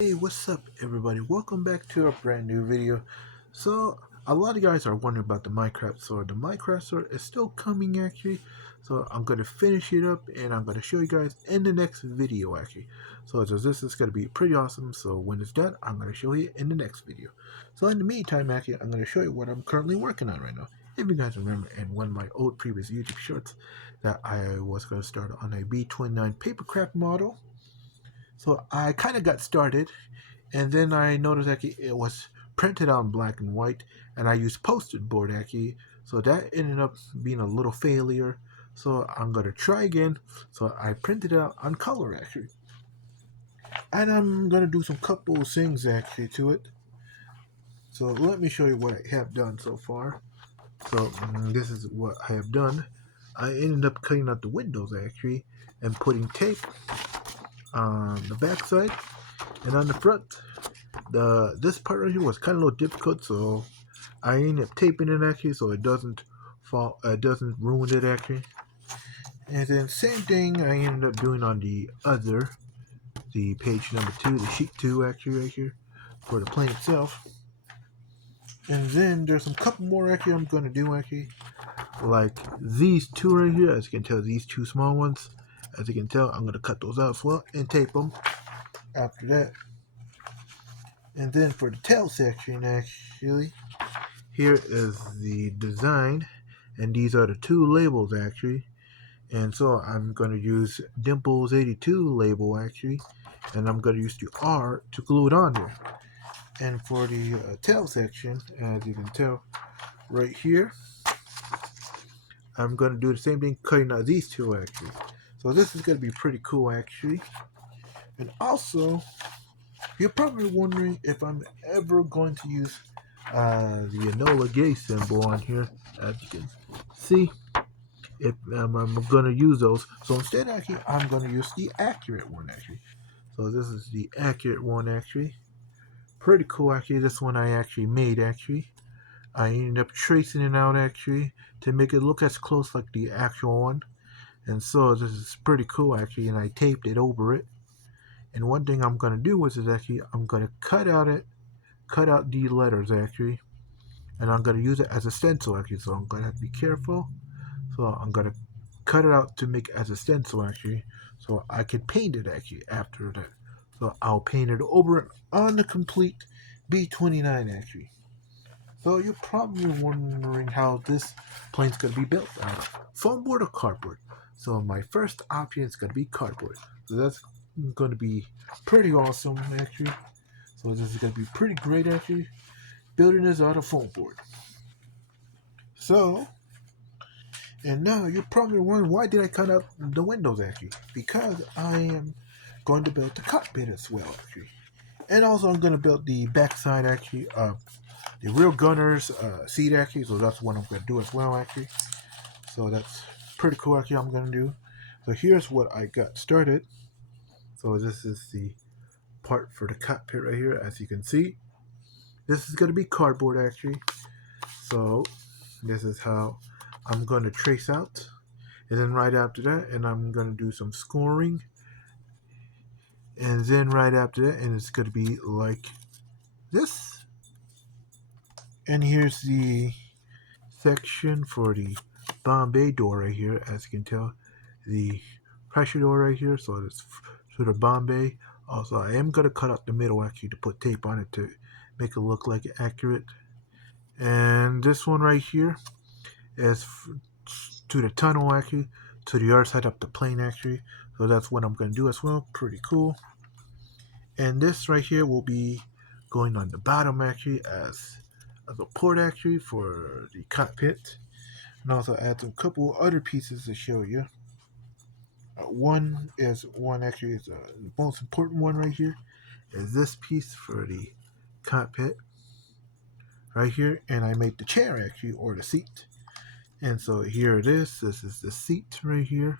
Hey, what's up, everybody? Welcome back to a brand new video. So, a lot of guys are wondering about the Minecraft sword. The Minecraft sword is still coming, actually. So, I'm going to finish it up and I'm going to show you guys in the next video, actually. So, this is going to be pretty awesome. So, when it's done, I'm going to show you in the next video. So, in the meantime, actually, I'm going to show you what I'm currently working on right now. If you guys remember in one of my old previous YouTube shorts that I was going to start on a b-29 papercraft model. So I kind of got started, and then I noticed actually it was printed out in black and white, and I used post-it board actually, so that ended up being a little failure. So I'm gonna try again. So I printed it out on color actually, and I'm gonna do some couple of things actually to it. So let me show you what I have done so far. So this is what I have done. I ended up cutting out the windows actually and putting tape on the backside and on the front. This part right here was kind of a little difficult, so I ended up taping it actually, so it doesn't fall, doesn't ruin it actually. And then same thing I ended up doing on the page number 2, the sheet 2 actually right here for the plane itself. And then there's some couple more actually I'm gonna do actually, like these two right here. As you can tell, these two small ones. As you can tell, I'm gonna cut those out as well and tape them after that. And then for the tail section actually, here is the design, and these are the two labels actually. And so I'm going to use Dimples 82 label actually, and I'm going to use the R to glue it on there. And for the tail section, as you can tell right here, I'm going to do the same thing, cutting out these two actually. So this is going to be pretty cool actually. And also, you're probably wondering if I'm ever going to use the Enola Gay symbol on here. As you can see, if I'm going to use those. So instead, actually, I'm going to use the accurate one, actually. So this is the accurate one, actually. Pretty cool, actually. This one I actually made, actually. I ended up tracing it out, actually, to make it look as close like the actual one. And so this is pretty cool, actually, and I taped it over it. And one thing I'm going to do is actually, I'm going to cut out the letters, actually. And I'm going to use it as a stencil, actually. So I'm going to have to be careful. So I'm going to cut it out to make it as a stencil actually, so I can paint it actually after that. So I'll paint it over on the complete b-29 actually. So you're probably wondering how this plane's going to be built out of foam board or cardboard. So my first option is going to be cardboard. So that's going to be pretty awesome actually. So this is going to be pretty great actually, building this out of foam board. So, and now you're probably wondering, why did I cut out the windows actually? Because I am going to build the cockpit as well actually. And also I'm going to build the backside actually of the rear gunner's seat actually. So that's what I'm going to do as well actually. So that's pretty cool actually I'm going to do. So here's what I got started. So this is the part for the cockpit right here, as you can see. This is going to be cardboard actually. So this is how I'm going to trace out. And then right after that, and I'm going to do some scoring. And then right after that, and it's going to be like this. And here's the section for the Bombay door right here. As you can tell, the pressure door right here. So it's sort of Bombay. Also, I am going to cut out the middle actually to put tape on it to make it look like accurate. And this one right here is to the tunnel actually, to the other side of the plane actually. So that's what I'm going to do as well. Pretty cool. And this right here will be going on the bottom actually as a port actually for the cockpit. And also add some couple other pieces to show you. One actually is the most important one right here is this piece for the cockpit right here, and I made the chair actually, or the seat. And so here it is. This is the seat right here.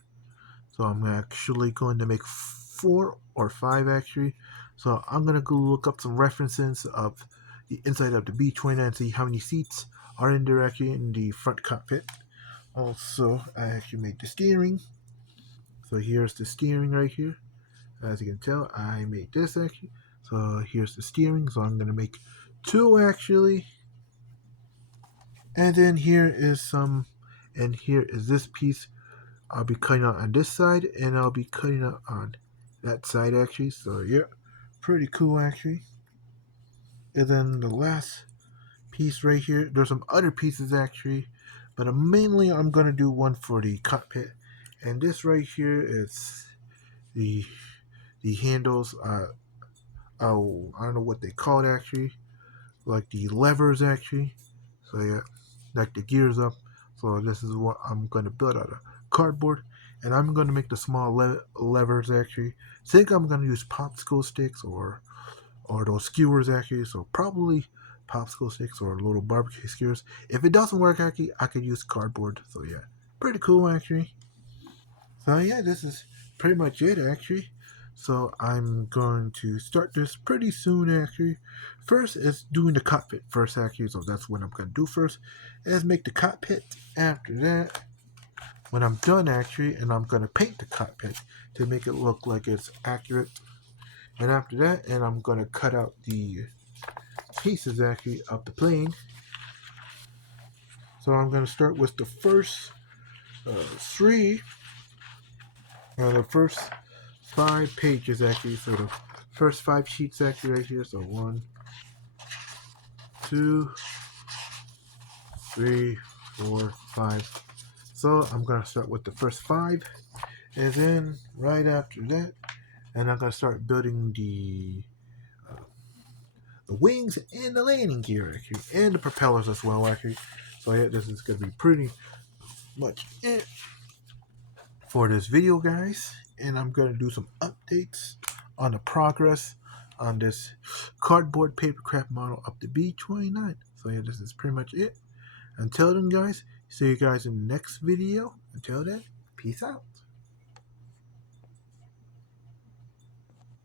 So I'm actually going to make 4 or 5 actually. So I'm going to go look up some references of the inside of the b-29 and see how many seats are in there actually in the front cockpit. Also, I actually made the steering. So here's the steering right here. As you can tell, I made this actually. So here's the steering. So I'm going to make 2 actually. And then here is some, and here is this piece. I'll be cutting out on this side, and I'll be cutting out on that side actually. So yeah, pretty cool actually. And then the last piece right here, there's some other pieces actually, but mainly I'm gonna do one for the cockpit. And this right here is the handles. Oh, I don't know what they call it actually, like the levers actually. So yeah, like the gears up. So this is what I'm gonna build out of cardboard, and I'm gonna make the small levers actually. I think I'm gonna use popsicle sticks or those skewers actually. So probably popsicle sticks or little barbecue skewers. If it doesn't work actually, I could use cardboard. So yeah, pretty cool actually. So yeah, this is pretty much it actually. So I'm going to start this pretty soon actually. First is doing the cockpit first actually. So that's what I'm going to do first. Is make the cockpit. After that, when I'm done actually, and I'm going to paint the cockpit to make it look like it's accurate. And after that, and I'm going to cut out the pieces actually of the plane. So I'm going to start with the first three, the first 5 pages actually. So the first 5 sheets actually right here. So 1, 2, 3, 4, 5. So I'm going to start with the first 5, and then right after that, and I'm going to start building the wings and the landing gear actually, and the propellers as well actually. So yeah, this is going to be pretty much it for this video, guys. And I'm going to do some updates on the progress on this cardboard papercraft model of the b-29. So yeah, this is pretty much it. Until then, guys, see you guys in the next video. Until then, peace out.